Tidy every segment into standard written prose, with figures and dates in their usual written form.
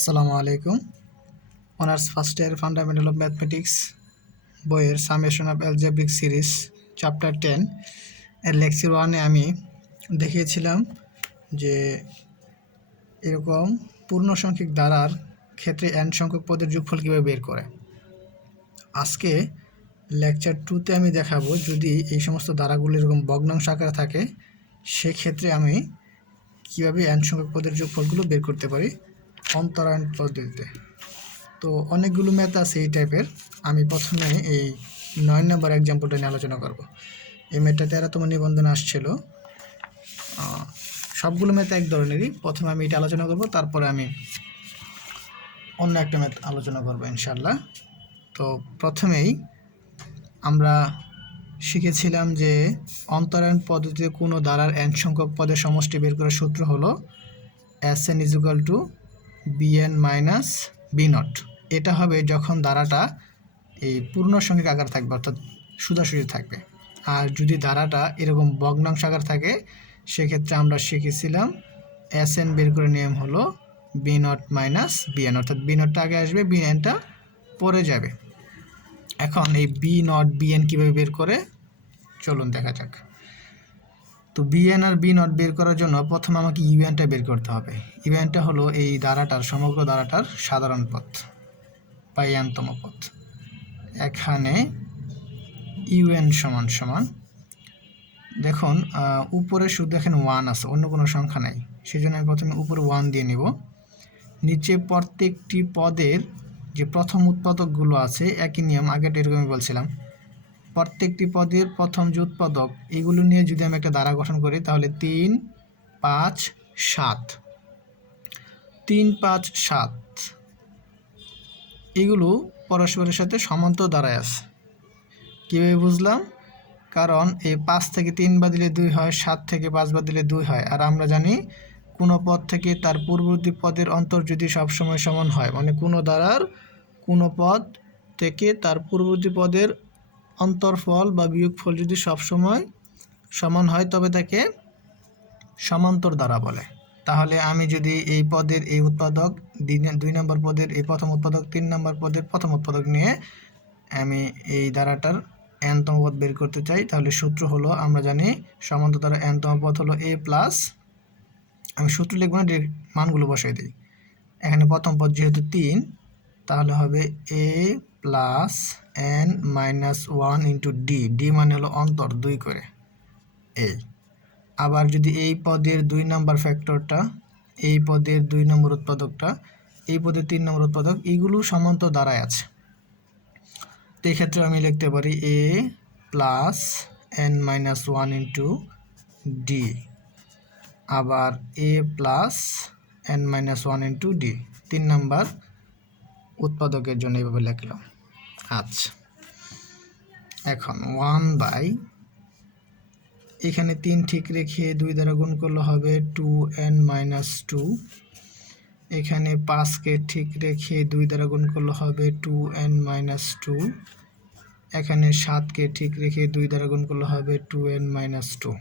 আসসালামু আলাইকুম। Honours first year fundamental of mathematics বইয়ের summation of algebraic series chapter 10 এর লেকচার 1-এ আমি দেখিয়েছিলাম যে এরকম পূর্ণসংখ্যক ধারার ক্ষেত্রে n সংখ্যক পদের যোগফল কীভাবে বের করে। আজকে লেকচার 2-তে আমি দেখাবো যদি এই সমস্ত ধারাগুলো এরকম ভগ্নাংশ আকারে থাকে সেক্ষেত্রে আমি কীভাবে n সংখ্যক পদের যোগফলগুলো বের করতে পারি অন্তরায়ন পদ্ধতিতে। তো অনেকগুলো ম্যাথ আছে এই টাইপের। আমি প্রথমে এই 9 নম্বর এক্সাম্পলটা নিয়ে আলোচনা করব। এই ম্যাথটা 13তম নিবন্ধন আসছিল। সবগুলো ম্যাথ এক ধরনেরই। প্রথমে আমি এটা আলোচনা করব, তারপরে আমি অন্য একটা ম্যাথ আলোচনা করব ইনশাল্লাহ। তো প্রথমেই আমরা শিখেছিলাম যে অন্তরায়ন পদ্ধতিতে কোনো ধারার n সংখ্যক পদের সমষ্টি বের করার সূত্র হলো Sn = Bn - B0। এটা হবে যখন ধারাটা এই পূর্ণসংখ্যক আকার থাকবে, অর্থাৎ সোজাসুজি থাকবে। আর যদি ধারাটা এরকম ভগ্নাংশ আকার থাকে সেক্ষেত্রে আমরা শিখেছিলাম Sn বের করে নিয়ম হলো B0 - Bn, অর্থাৎ B0টা আগে আসবে, Bnটা পরে যাবে। এখন এই B0 Bn কীভাবে বের করে চলুন দেখা যাক। তো Bn আর B0 বের করার জন্য প্রথমে আমাকে ইউএনটা বের করতে হবে। ইউএনটা হলো এই ধারাটার, সমগ্র ধারাটার সাধারণ পথ বা n-তম পথ। এখানে ইউএন সমান সমান, দেখুন উপরে শুধু এখানে 1 আছে, অন্য কোনো সংখ্যা নাই, সেই জন্য আমি প্রথমে উপরে 1 দিয়ে নিব। নিচে প্রত্যেকটি পদের যে প্রথম উৎপাদকগুলো আছে একই নিয়ম, আগেটা এরকমই বলছিলাম। প্রত্যেকটি পদের প্রথম যে উৎপাদক এগুলো নিয়ে যদি আমি একটা ধারা গঠন করি তাহলে 3, 5, 7, 3, 5, 7 এগুলো পরস্পরের সাথে সমান্তর ধারায় আছে। কীভাবে বুঝলাম? কারণ এই 5 থেকে 3 বাদ দিলে 2 হয়, 7 থেকে 5 বাদ দিলে 2 হয়। আর আমরা জানি কোনো পদ থেকে তার পূর্ববর্তী পদের অন্তর যদি সবসময় সমান হয়, মানে কোনো ধারার কোনো পদ থেকে তার পূর্ববর্তী পদের অন্তরফল বা বিয়োগফল যদি সবসময় সমান হয় তবে তাকে সমান্তর ধারা বলে। তাহলে আমি যদি এই পদের এই উৎপাদক 2 নম্বর পদের এই প্রথম উৎপাদক 3 নম্বর পদের প্রথম উৎপাদক নিয়ে আমি এই ধারাটার n-তম পদ বের করতে চাই, তাহলে সূত্র হলো, আমরা জানি সমান্তর ধারা n-তম পদ হলো a+, আমি সূত্র লিখব না, ডিরেক্ট মানগুলো বসাই দিই। এখানে প্রথম পদ যেহেতু 3, তাহলে হবে a + n - 1 × d। d মানে হলো অন্তর 2 করে এই। আবার যদি এই পদের 2 নম্বর ফ্যাক্টরটা, এই পদের 2 নম্বর উৎপাদকটা, এই পদের 3 নম্বর উৎপাদক, এইগুলো সমান্তর ধারায় আছে। তো এই ক্ষেত্রে আমি লিখতে পারি a + n - 1 × d, আবার a + n - 1 × d 3 নম্বর উৎপাদকের জন্য এইভাবে লিখলাম। আচ্ছা, এখন 1/, এখানে 3 ঠিক রেখে 2 দ্বারা গুণ করলে হবে 2n - 2। এখানে 5কে ঠিক রেখে 2 দ্বারা গুণ করলে হবে 2n - 2। এখানে 7কে ঠিক রেখে 2 দ্বারা গুণ করলে হবে 2n - 2।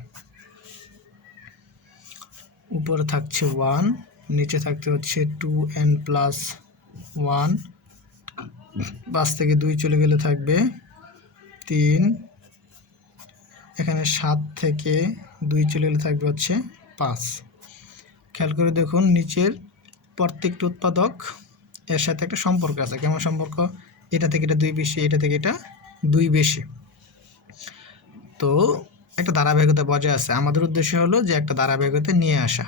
উপরে থাকছে 1, নিচে থাকতে হচ্ছে 2n + 1। 5 থেকে 2 চলে গেলে থাকবে 3। এখানে 7 থেকে 2 চলে গেলে থাকবে হচ্ছে 5। খেয়াল করে দেখুন নিচের প্রত্যেকটা উৎপাদক এর সাথে একটা সম্পর্ক আছে। কেমন সম্পর্ক? এটা থেকে এটা 2 বেশি, এটা থেকে এটা 2 বেশি। তো একটা ধারাবাহিকতা বজায় আছে। আমাদের উদ্দেশ্য হলো যে একটা ধারাবাহিকতা নিয়ে আসা।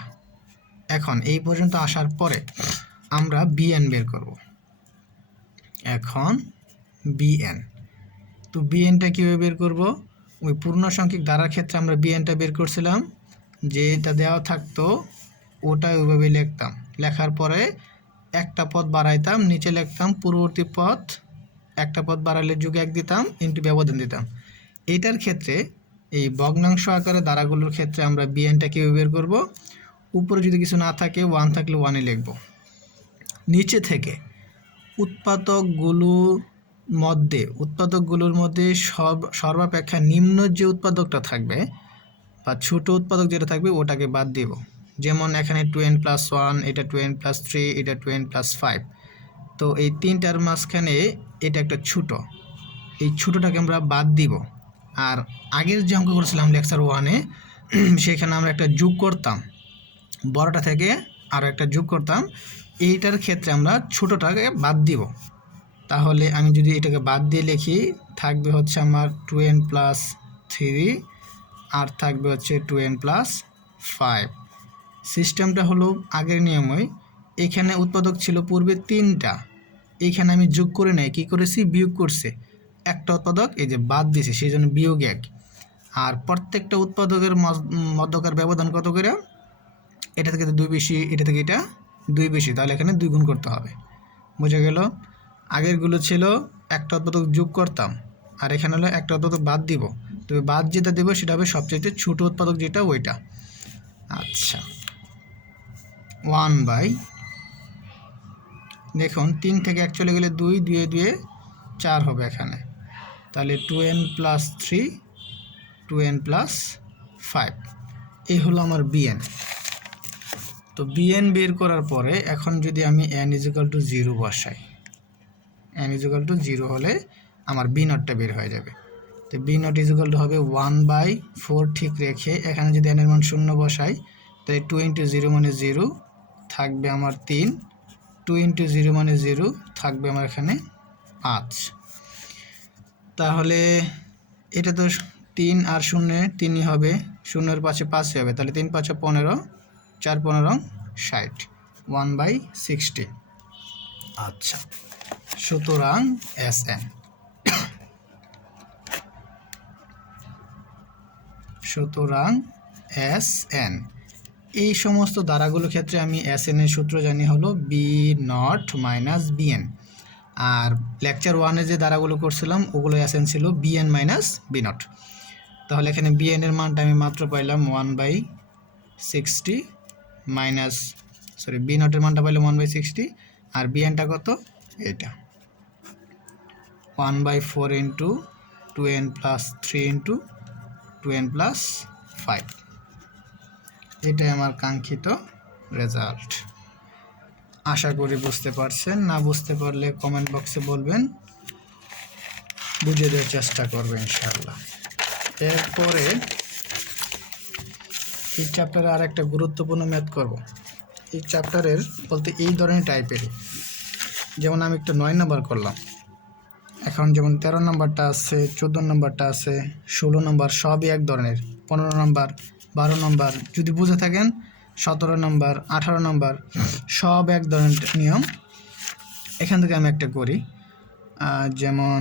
এখন এই পর্যন্ত আসার পরে আমরা Bn বের করব। এখন Bn, তো Bnটা কীভাবে বের করব? ওই পূর্ণসংখ্যক ধারার ক্ষেত্রে আমরা Bnটা বের করছিলাম, যে এটা দেওয়া থাকতো ওটা ওইভাবে লিখতাম। লেখার পরে একটা পদ বাড়াইতাম, নিচে লিখতাম পূর্ববর্তী পদ, একটা পদ বাড়ালে যোগ 1 দিতাম, ইন্টু ব্যবধান দিতাম। এইটার ক্ষেত্রে এই ভগ্নাংশ আকারে ধারাগুলোর ক্ষেত্রে আমরা Bnটা কীভাবে বের করব? উপরে যদি কিছু না থাকে 1 থাকলে 1-ই লিখব। নিচে থেকে উৎপাদকগুলোর মধ্যে সর্বাপেক্ষা নিম্ন যে উৎপাদকটা থাকবে বা ছোট উৎপাদক যেটা থাকবে ওটাকে বাদ দিব। যেমন এখানে 2n+1, এটা 2n+3, এটা 2n+5। তো এই তিনটার মাঝখানে এটা একটা ছোটো, এই ছোটোটাকে আমরা বাদ দিব। আর আগের যে অঙ্ক করেছিলাম লেকচার 1-এ সেখানে আমরা একটা যোগ করতাম, বড়টা থেকে আরও একটা যোগ করতাম। এইটার ক্ষেত্রে আমরা ছোটোটাকে বাদ দিব। তাহলে আমি যদি এটাকে বাদ দিয়ে লিখি, থাকবে হচ্ছে আমার 2n+3 আর থাকবে হচ্ছে 2n+5। সিস্টেমটা হলো আগের নিয়মই। এখানে উৎপাদক ছিল পূর্বে 3টা, এইখানে আমি যোগ করে নেই, কী করেছি, বিয়োগ করছে। একটা উৎপাদক এই যে বাদ দিয়েছি, সেই জন্য বিয়োগ 1। আর প্রত্যেকটা উৎপাদকের মধ্যকার ব্যবধান কত করে, এটা থেকে 2 বেশি, এটা থেকে এটা 2 বেশি, তাহলে এখানে 2 গুণ করতে হবে। বোঝা গেল? আগেরগুলো ছিল একটা উৎপাদক যোগ করতাম, আর এখানে হলো একটা উৎপাদক বাদ দিব। তবে বাদ যেটা দেবো সেটা হবে সবচেয়ে ছোট উৎপাদক যেটা, ওইটা। আচ্ছা, 1/, দেখুন 3 থেকে 1 চলে গেলে 2, 2 2 4 হবে এখানে। তাহলে 2n+3, 2n+5, এই হলো আমার bn। তো bn বের করার পরে এখন যদি আমি n = 0 বসাই, n = 0 হলে আমার b0টা বের হয়ে যাবে। তো b0 হবে 1/4, ঠিক রেখে এখানে যদি n এর মান 0 বসাই, তাহলে 2 × 0 মানে 0, থাকবে আমার 3, 2 × 0 মানে 0, থাকবে আমার এখানে 5। তাহলে এটা তো 3 আর 0 3ই হবে, 0-এর পাশে 5 হবে, তাহলে 3 × 5 = 15, 4 × 15 = 60, 1/60। আচ্ছা, সুতরাং Sn, সুতরাং Sn, এই সমস্ত দ্বারাগুলোর ক্ষেত্রে আমি Sn এর সূত্র জানি হলো b0 - bn। আর লেকচার 1-এ যে দ্বারাগুলো করছিলাম ওগুলো Sn ছিল bn - b0। তাহলে এখানে bn এর মানটা আমি মাত্র পাইলাম 1/60 মাইনাস, সরি, b0 এর মানটা পাইলাম 1/60, আর bnটা কত, এটা 1/4 × 2n+3 × 2n+5। এটাই আমার কাঙ্ক্ষিত রেজাল্ট। আশা করি বুঝতে পারছেন। না বুঝতে পারলে কমেন্ট বক্সে বলবেন, বুঝিয়ে দেওয়ার চেষ্টা করবেন ইনশাআল্লাহ। এরপরে এই চ্যাপ্টারে আর একটা গুরুত্বপূর্ণ ম্যাথ করব। এই চ্যাপ্টারের বলতে এই ধরনের টাইপেরই, যেমন আমি একটা 9 নাম্বার করলাম, এখন যেমন 13 নম্বরটা আছে, 14 নম্বরটা আছে, 16 নম্বর, সবই এক ধরনের, 15 নম্বর, 12 নম্বর, যদি বুঝে থাকেন 17 নম্বর, 18 নম্বর, সব এক ধরনের নিয়ম। এখান থেকে আমি একটা করি, যেমন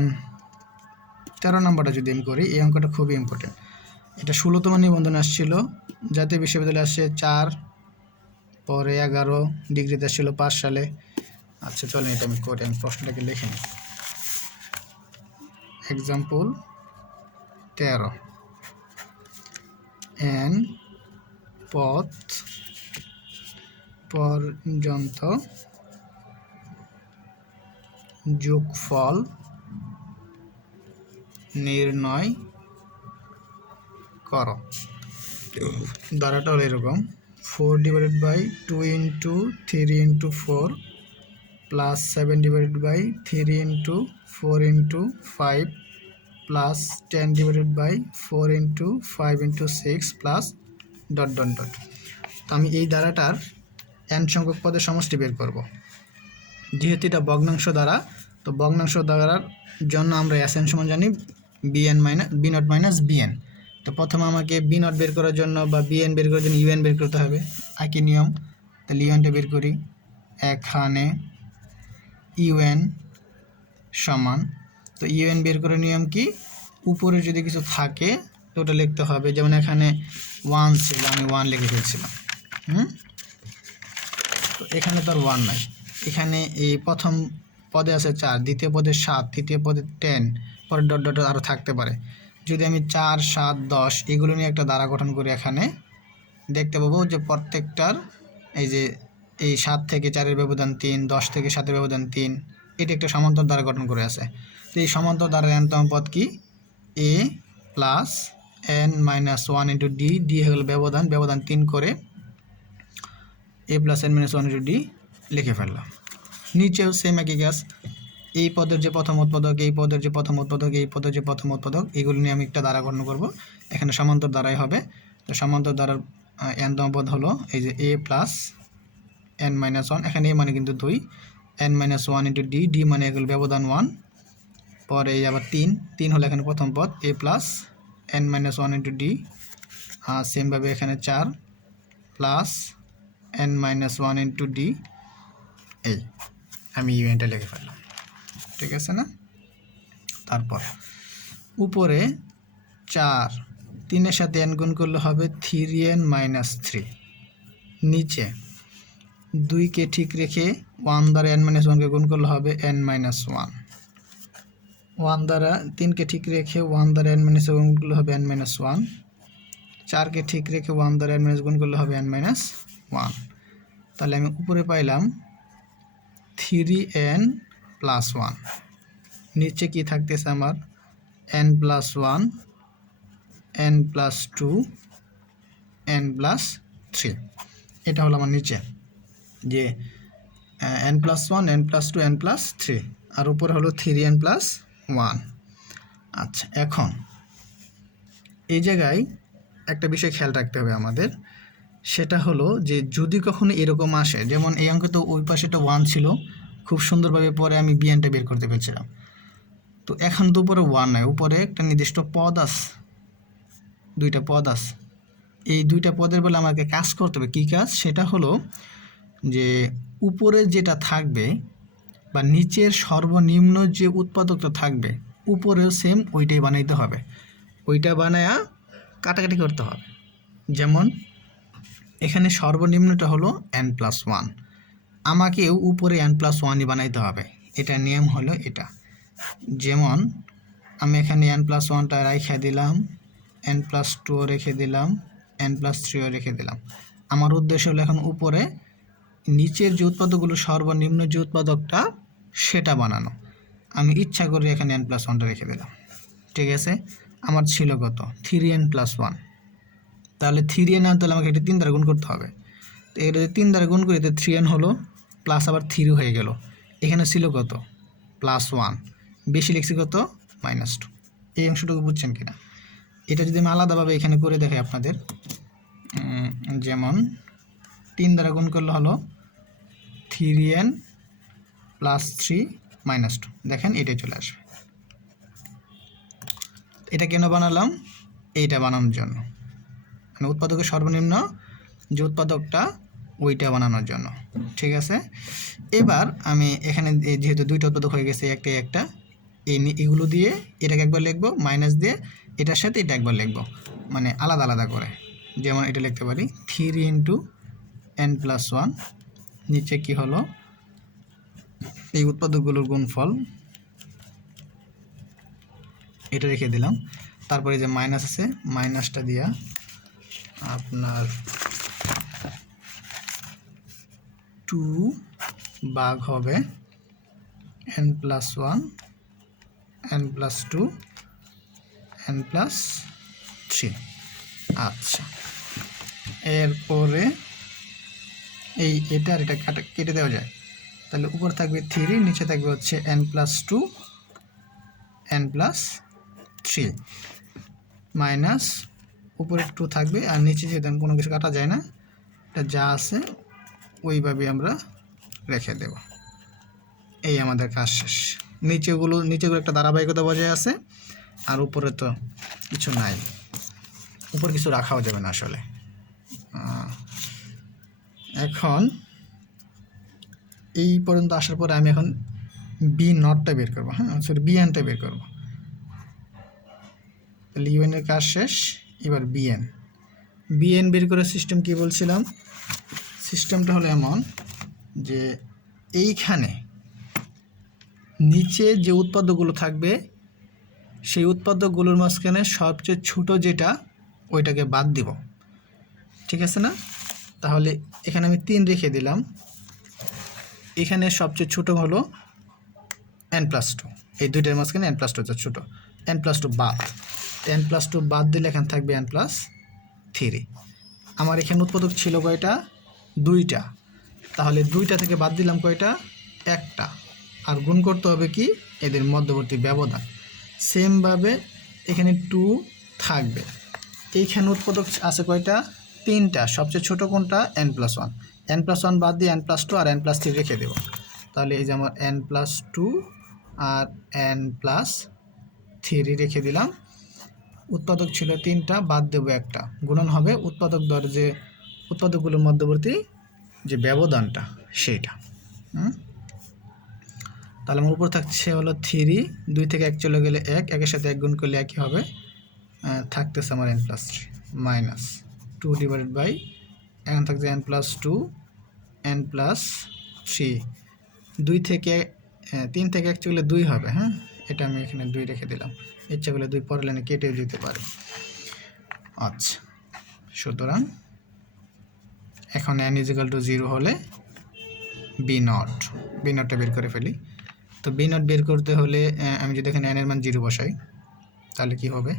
13 নম্বরটা যদি আমি করি, এই অঙ্কটা খুবই ইম্পর্টেন্ট। এটা 16তম নিবন্ধন আসছিল, জাতীয় বিশ্ববিদ্যালয়ে আসছে 4, পরে 11 ডিগ্রিতে আসছিল 5 সালে। আচ্ছা চলেন এটা আমি করি, আমি প্রশ্নটাকে লিখে নিই। এক্সাম্পল 13, n পথ পর্যন্ত যোগফল নির্ণয় করো। ধারাটা হলো এরকম, 4/2 × 3 × 4 প্লাস 7/3 × 4 × 5 প্লাস 10/4 × 5 × 6 প্লাস ... তো আমি এই ধারাটার n সংখ্যক পদের সমষ্টি বের করব। যেহেতু এটা ভগ্নাংশ দ্বারা, তো ভগ্নাংশ দ্বারার জন্য আমরা Sn সমান জানি b0 - bn। তো প্রথমে আমাকে b0 বের করার জন্য বা bn বের করার জন্য un বের করতে হবে, একই নিয়ম। তাহলে unটা বের করি, এখানে un সমান, তো un বের করার নিয়ম কি, উপরে যদি কিছু থাকে তো ওটা লিখতে হবে। যেমন এখানে 1 ছিল, আমি 1 লিখে ফেলছিলাম, তো এখানে তো আর 1 নাই, এখানে এই প্রথম পদে আছে 4, দ্বিতীয় পদে 7, তৃতীয় পদে 10, পরে ... আরও থাকতে পারে। যদি আমি 4, 7, 10 এগুলো নিয়ে একটা দ্বারা গঠন করি, এখানে দেখতে পাবো যে প্রত্যেকটার এই যে এই 7 থেকে 4-এর ব্যবধান 3, 10 থেকে 7-এর ব্যবধান 3, এটা একটা সমান্তর দ্বারা গঠন করে আছে। তো এই সমান্তর দ্বারার n-তম পদ কি, a plus n - 1 × d, d হলো ব্যবধান 3 করে A plus N minus one into D লিখে ফেললাম। নিচেও সেম একই কাজ, এই পদের যে প্রথম উৎপাদক, এই পদের যে প্রথম উৎপাদক, এই পদের যে প্রথম উৎপাদক, এগুলো নিয়ে আমি একটা দ্বারা গণ্য করব। এখানে সমান্তর দ্বারাই হবে। তো সমান্তর দ্বারার এনতম পদ হলো এই যে এ প্লাস এন মাইনাস ওয়ান, এখানে এ মানে কিন্তু 2, N minus one into D, D মানে এগুলো ব্যবধান 1, পরে এই আবার 3 হলো এখানে প্রথম পদ, A plus N minus one into D, আর সেমভাবে এখানে 4 plus N minus one into D, এই আমি ইউএনটা লিখে ফেললাম। ঠিক আছে না? তারপর উপরে 4, 3-এর সাথে এন গুণ করলে হবে 3n মাইনাস 3, নিচে 2কে ঠিক রেখে 1 দ্বারা n মাইনাস 1কে গুণ করলে হবে n মাইনাস 1, 1 দ্বারা 3কে ঠিক রেখে 1 দ্বারা n মাইনাস গুণ করলে হবে n মাইনাস 1, 4কে ঠিক রেখে 1 দ্বারা n মাইনাস গুণ করলে হবে n মাইনাস 1। তাহলে আমি উপরে পাইলাম 3n প্লাস 1, নিচে কি থাকতেছে আমার n plus 1, n plus 2, n plus 3। এটা হলো আমার নিচে যে n plus 1, n plus 2, n plus 3, আর উপরে হলো 3n প্লাস 1। আচ্ছা, এখন এই জায়গায় একটা বিষয় খেয়াল রাখতে হবে আমাদের, সেটা হলো যে যদি কখনো এরকম আসে, যেমন এই অঙ্কে তো ওই পাশেটা 1 ছিল, খুব সুন্দরভাবে পরে আমি বিএনটা বের করতে পেরেছিলাম। তো এখন তো উপরে 1 নয়, উপরে একটা নির্দিষ্ট পদ আছে, 2টা পদ আছে। এই 2টা পদের বেলা আমাকে কাজ করতে হবে। কী কাজ? সেটা হলো যে উপরে যেটা থাকবে বা নিচের সর্বনিম্ন যে উৎপাদকটা থাকবে, উপরেও সেম ওইটাই বানাইতে হবে। ওইটা বানায়া কাটাকাটি করতে হবে। যেমন এখানে সর্বনিম্নটা হলো n প্লাস 1, আমাকেও উপরে n প্লাস 1ই বানাইতে হবে। এটা নিয়ম হলো এটা। যেমন আমি এখানে n প্লাস 1টা রেখে দিলাম, n প্লাস 2ও রেখে দিলাম, n প্লাস 3ও রেখে দিলাম। আমার উদ্দেশ্য হলো এখন উপরে নিচের যে উৎপাদকগুলো সর্বনিম্ন যে উৎপাদকটা সেটা বানানো। আমি ইচ্ছা করে এখানে n প্লাস 1টা রেখে দিলাম। ঠিক আছে? আমার ছিল কত? 3n plus 1। তাহলে 3n আনতে হলে আমাকে এটা 3 দ্বারা গুণ করতে হবে। তো এটা যদি 3 দ্বারা গুণ করি তো 3n হলো, প্লাস আবার 3 হয়ে গেল। এখানে ছিল কত? প্লাস 1, বেশি লিখছি কত? মাইনাস 2। এই অংশটুকু বুঝছেন কিনা? এটা যদি আমি আলাদাভাবে এখানে করে দেখাই আপনাদের, যেমন 3 দ্বারা গুণ করলে হলো 3n প্লাস 3 মাইনাস 2, দেখেন এটাই চলে আসবে। এটা কেন বানালাম? এইটা বানানোর জন্য, মানে উৎপাদকের সর্বনিম্ন যে উৎপাদকটা ওইটা বানানোর জন্য। ঠিক আছে? এবার আমি এখানে যেহেতু 2টা উৎপাদক হয়ে গেছে, একটা এগুলো দিয়ে এটাকে একবার লিখবো, মাইনাস দিয়ে এটার সাথে এটা একবার লিখবো, মানে আলাদা আলাদা করে। যেমন এটা লিখতে পারি 3 ইন্টু n প্লাস 1, নিচে কি হলো এই উৎপাদকগুলোর গুণফল, এটা রেখে দিলাম। তারপরে যে মাইনাস আছে, মাইনাসটা দিয়া আপনার 2 ভাগ হবে n plus 1, n plus 2, n plus 3। আচ্ছা, এরপরে এটা আর এটা কেটে দেওয়া যায়, তাহলে উপর থাকবে 3, নিচে থাকবে হচ্ছে n plus 2, n plus 3, minus উপরে 2 থাকবে, আর নিচে যেহেতু কোনো কিছু কাটা যায় না, এটা যা আছে ওইভাবে আমরা রেখে দেব। এই আমাদের কাজ শেষ। নিচেগুলো একটা ধারাবাহিকতা বজায় আছে, আর উপরে তো কিছু নাই, উপর কিছু রাখাও যাবে না আসলে। এখন এই পর্যন্ত আসার পরে আমি এখন বি নটটা বের করবো, সরি বিএনটা বের করবো। তাহলে ইউএনের কাজ শেষ, এবার বিএন বের করার সিস্টেম কি বলছিলাম? সিস্টেমটা হলো এমন যে এইখানে নিচে যে উৎপাদকগুলো থাকবে সেই উৎপাদকগুলোর মাঝখানে সবচেয়ে ছোট যেটা ওইটাকে বাদ দিব। ঠিক আছে না? তাহলে এখানে আমি 3 রেখে দিলাম, এখানে সবচেয়ে ছোট হলো n প্লাস 2, এই দুইটার মাঝখানে n প্লাস 2 হচ্ছে ছোটো, n প্লাস 2 বাদ, n প্লাস 2 বাদ দিলে এখানে থাকবে n প্লাস 3। আমার এখানে উৎপাদক ছিল কয়টা? 2টা। তাহলে 2টা থেকে বাদ দিলাম কয়টা, একটা, আর গুণ করতে হবে কি এদের মধ্যবর্তী ব্যবধান। সেমভাবে এখানে 2 থাকবে, এইখানে উৎপাদক আছে কয়টা, 3টা, সবচেয়ে ছোট কোনটা, n+1, n+1 বাদ দিয়ে n+2 আর n+3 রেখে দেব। তাহলে এই যে আমার n+2 আর n+3 রেখে দিলাম। উৎপাদক ছিল 3টা, বাদ দেব একটা, গুণন হবে উৎপাদক দর যে উৎপাদকগুলোর মধ্যবর্তী যে ব্যবধানটা সেইটা। তাহলে আমার উপর থাকছে হলো 3, 2 থেকে 1 চলে গেলে 1, 1-এর সাথে 1 গুণ করলে একই হবে, থাকতেছে আমার n+3 মাইনাস 2 ডিভাইডেড বাই, এখন থাকছে n+2 n+3, 2 থেকে 3 থেকে 1 চলে 2 হবে। হ্যাঁ, এটা আমি এখানে 2 রেখে দিলাম, ইচ্ছা করলে 2 পরের লাইনে কেটে দিতে পারি। আচ্ছা, সুতরাং এখন n = 0 হলে b0টা বের করে ফেলি। তো b0 বের করতে হলে আমি যদি এখানে n এর মান 0 বসাই তাহলে কি হবে,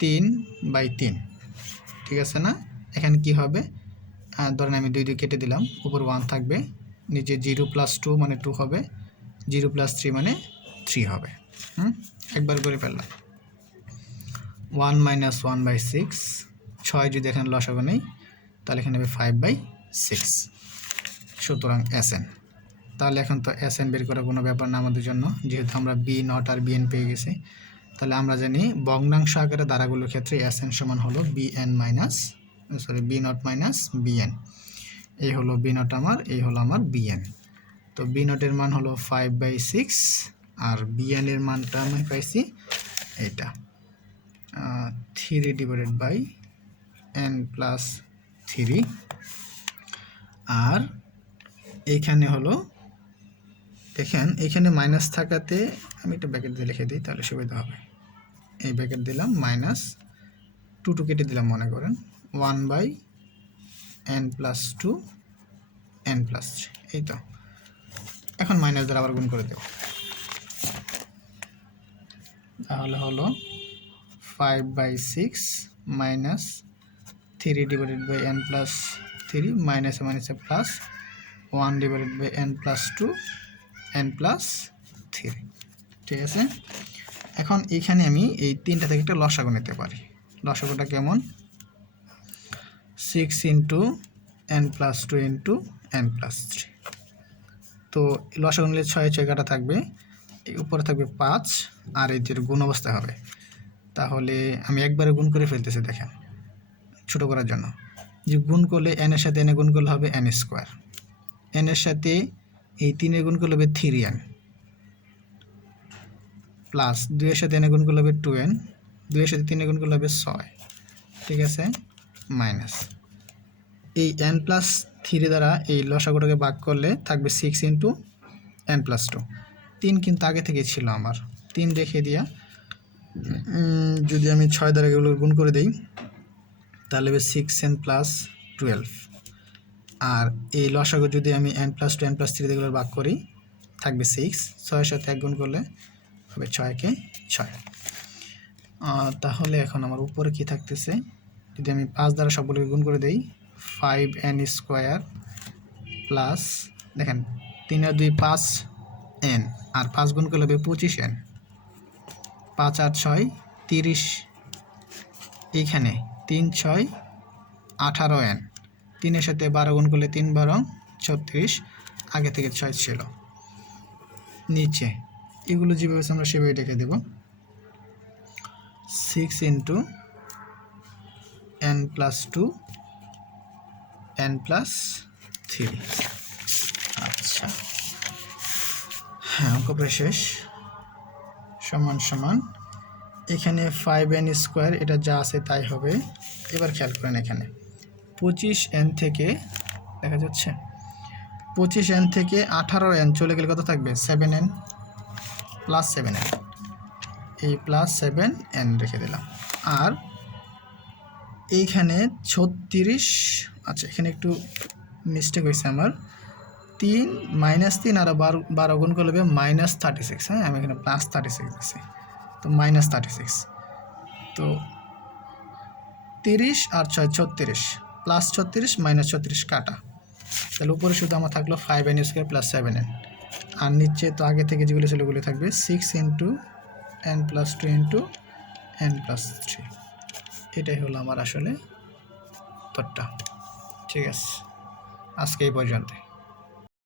3/3, ঠিক আছে না? এখানে কি হবে, ধরেন আমি 2 দিয়ে কেটে দিলাম, উপর 1 থাকবে, নিচে 0 + 2 মানে 2 হবে, 0 + 3 মানে 3 হবে। একবার করে ফেললাম। 1 - 1/6, 6 যদি এখানে লসাগু নেই তাহলে এখানে হবে 5/6, সুতরাং Sn। তাহলে এখন তো Sn বের করার কোনো ব্যাপার না আমাদের জন্য, যেহেতু আমরা b0 আর bn পেয়ে গেছি। তাহলে আমরা জানি ভগ্নাংশ আকারে দ্বারাগুলোর ক্ষেত্রে Sn সমান হলো b0 - bn। এই হলো b0 আমার, এই হলো আমার bn। তো b0 এর মান হলো 5/6 আর bn এর মানটা আমি পাইছি এটা 3 ডিভাইডেড বাই n+3, আর এইখানে হলো, দেখেন এখানে মাইনাস থাকাতে আমি একটা ব্র্যাকেট দিয়ে লিখে দিই তাহলে সুবিধা হবে। এই ব্র্যাকেট দিলাম, -2 কেটে দিলাম, মনে করেন 1/n+2 n+3, এই তো। এখন মাইনাস দ্বারা আবার গুণ করে দেব, তাহলে হলো 5/6 মাইনাস 3 ডিভাইডেড বাই n+3 মাইনাসে মাইনাসে plus 1 divided by n+2 n+3, ঠিক আছে। এখন এখানে আমি এই 3টা থেকে একটা লসাগু নিতে পারি। লসাগুটা কেমন, 6 × n+2 × n+3। তো লসাগু নিলে 6 কাটা থাকবে, এই উপরে থাকবে 5, আর এই যে গুণ অবস্থা হবে। তাহলে আমি একবারে গুণ করে ফেলতেছি, দেখেন ছোট করার জন্য, যে গুণ করলে n এর সাথে n গুণ করলে হবে n², n এর সাথে এই 3 গুণ করলে হবে 3n, প্লাস 2 এর সাথে n গুণ করলে হবে 2n, 2 এর সাথে 3 গুণ করলে হবে 6, ঠিক আছে, মাইনাস এই n+3 দ্বারা এই লসাগুটাকে ভাগ করলে থাকবে 6 × n+2। 3 কিন্তু আগে থেকে ছিল আমার, 3 রেখে দিয়া যদি আমি 6 দ্বারা এগুলো গুণ করে দেই তাহলে হবে 6n + 12, আর এই লসাগু যদি আমি n+2 n+3 এগুলো ভাগ করি থাকবে 6, 6 এর সাথে 1 গুণ করলে হবে 6 × 6। তাহলে এখন আমার উপরে কি থাকতেছে, যদি আমি 5 দ্বারা সবগুলোকে গুণ করে দেই 5n² প্লাস, দেখেন 3 আর 2 5n, আর 5 গুণ করলে হবে 25n, 5 আর 6 30, এইখানে 3 6 18n, 3 এর সাথে 12 গুণ করলে 3 12 36, আগে থেকে 6 ছিল। নিচে এগুলো যেভাবে আমরা সেভাবে রেখে দেব, 6 × n+2 n+3। আচ্ছা, হ্যাঁ, অঙ্ক প্রায় শেষ। সমান সমান এখানে 5n², এটা যা আছে তাই হবে। এবার খেয়াল করেন, এখানে 25n থেকে, দেখা যাচ্ছে 25n থেকে 18n চলে গেলে কত থাকবে, 7n প্লাস 7n, এই প্লাস 7n রেখে দিলাম। আর এইখানে 36, আচ্ছা এখানে একটু মিস্টেক হয়েছে আমার, 3 -3 আর 12 গুণ করলে হবে -36। হ্যাঁ, আমি এখানে +36 দিচ্ছি, তো -36, তো 30 আর 6 36, +36 - 36 কাটা, তাহলে উপরে শুধু আমার থাকলো 5n² + 7n, আর নিচে তো আগে থেকে যেগুলো ছিল ওগুলো থাকবে 6 × n + 2 × n + 3। এটাই হলো আমার আসলে উত্তরটা। ঠিক আছে, আজকে এই পর্যন্ত।